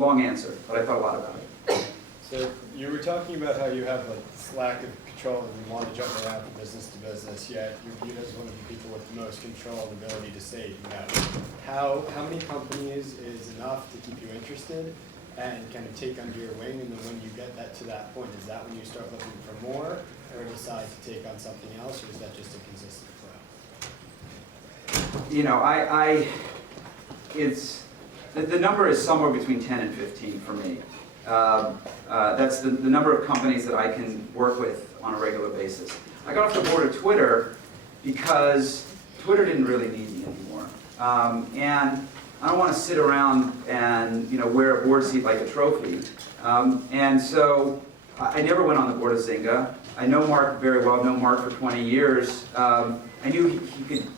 long answer, but I thought a lot about it. So you were talking about how you have like this lack of control and you want to jump around from business to business, yet you're viewed as one of the people with the most control and ability to say no. How many companies is enough to keep you interested and kind of take under your wing, and then when you get that to that point, is that when you start looking for more, or decide to take on something else, or is that just a consistent flow? You know, the number is somewhere between 10 and 15 for me. That's the number of companies that I can work with on a regular basis. I got off the board of Twitter because Twitter didn't really need me anymore. And I don't want to sit around and wear a board seat like a trophy. And so I never went on the board of Zynga. I know Mark very well. I've known Mark for 20 years. I knew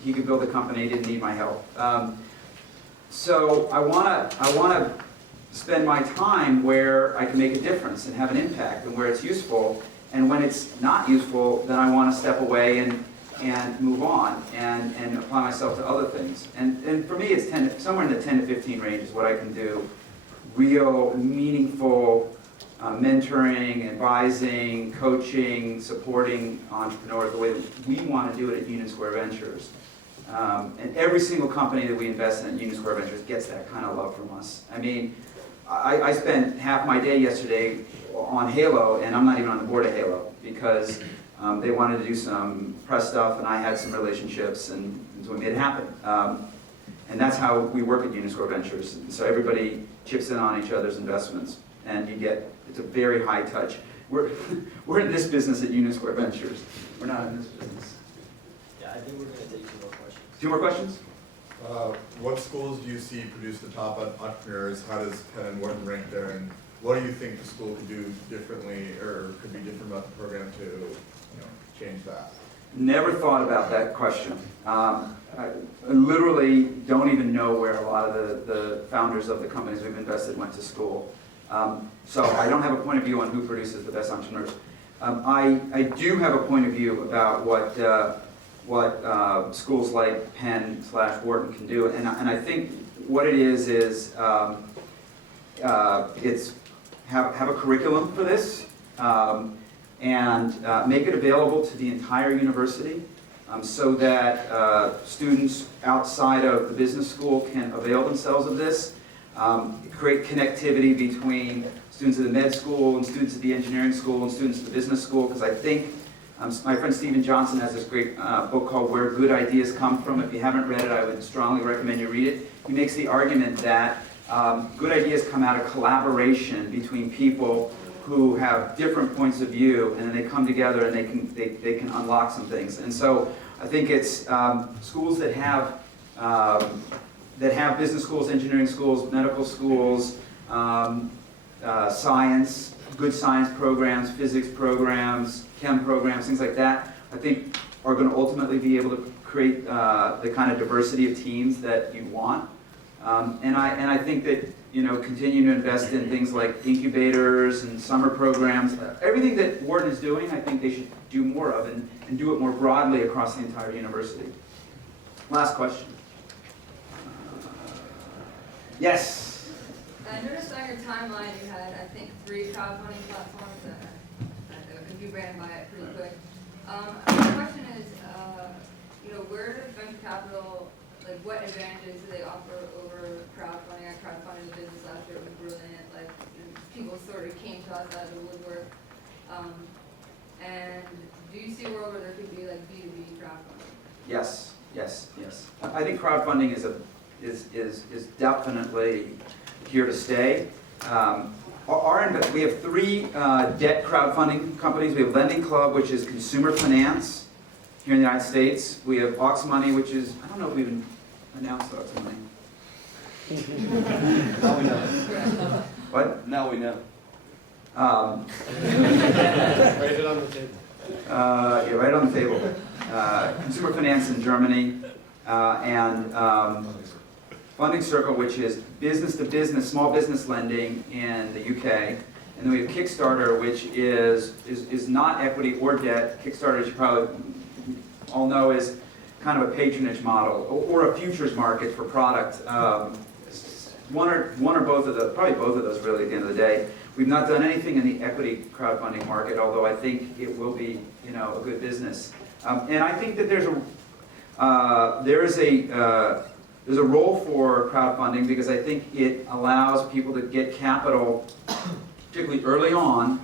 he could build a company. He didn't need my help. So I want to spend my time where I can make a difference and have an impact, and where it's useful. And when it's not useful, then I want to step away and move on and apply myself to other things. And for me, it's somewhere in the 10 to 15 range is what I can do. Real, meaningful mentoring, advising, coaching, supporting entrepreneurs the way that we want to do it at Union Square Ventures. And every single company that we invest in at Union Square Ventures gets that kind of love from us. I mean, I spent half my day yesterday on Halo, and I'm not even on the board of Halo, because they wanted to do some press stuff, and I had some relationships, and so we made it happen. And that's how we work at Union Square Ventures. So everybody chips in on each other's investments, and it's a very high touch. We're in this business at Union Square Ventures. We're not in this business. Yeah, I think we're going to take 2 more questions. 2 more questions? What schools do you see produce the top entrepreneurs? How does Penn and Wharton rank there? And what do you think the school could do differently, or could be different about the program to change that? Never thought about that question. I literally don't even know where a lot of the founders of the companies we've invested went to school. So I don't have a point of view on who produces the best entrepreneurs. I do have a point of view about what schools like Penn/Wharton can do, and I think what it is it's have a curriculum for this, and make it available to the entire university, so that students outside of the business school can avail themselves of this. Create connectivity between students at the med school and students at the engineering school and students at the business school, because I think my friend Stephen Johnson has this great book called Where Good Ideas Come From. If you haven't read it, I would strongly recommend you read it. He makes the argument that good ideas come out of collaboration between people who have different points of view, and then they come together and they can unlock some things. And so I think it's schools that have business schools, engineering schools, medical schools, science, good science programs, physics programs, chem programs, things like that, I think are going to ultimately be able to create the kind of diversity of teams that you want. And I think that continue to invest in things like incubators and summer programs. Everything that Wharton is doing, I think they should do more of, and do it more broadly across the entire university. Last question. Yes? I noticed on your timeline you had, I think, 3 crowdfunding platforms that you ran by it pretty quick. My question is, where does venture capital, what advantages do they offer over crowdfunding? I crowdfunded a business last year, it was brilliant. People sort of came to us out of the woodwork. And do you see a world where there could be B2B crowdfunding? Yes. I think crowdfunding is definitely here to stay. We have 3 debt crowdfunding companies. We have Lending Club, which is consumer finance here in the United States. We have Ox Money, which is, I don't know if we even announced Ox Money. Now we know. What? Now we know. Write it on the table. Yeah, right on the table. Consumer finance in Germany, and Funding Circle, which is business-to-business, small business lending in the UK. And then we have Kickstarter, which is not equity or debt. Kickstarter, as you probably all know, is kind of a patronage model, or a futures market for product. one or both of those, probably both of those really at the end of the day. We've not done anything in the equity crowdfunding market, although I think it will be, a good business. And I think that there's a role for crowdfunding because I think it allows people to get capital, particularly early on,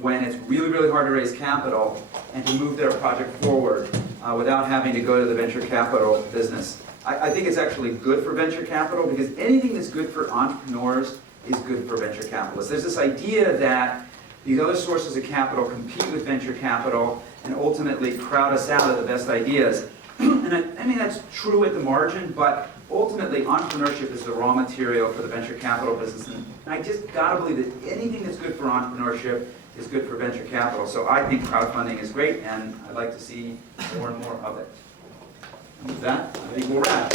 when it's really, really hard to raise capital, and to move their project forward without having to go to the venture capital business. I think it's actually good for venture capital because anything that's good for entrepreneurs is good for venture capitalists. There's this idea that these other sources of capital compete with venture capital and ultimately crowd us out of the best ideas. And I mean, that's true at the margin, but ultimately entrepreneurship is the raw material for the venture capital business. And I just gotta believe that anything that's good for entrepreneurship is good for venture capital. So I think crowdfunding is great, and I'd like to see more and more of it. And with that, I think we'll wrap.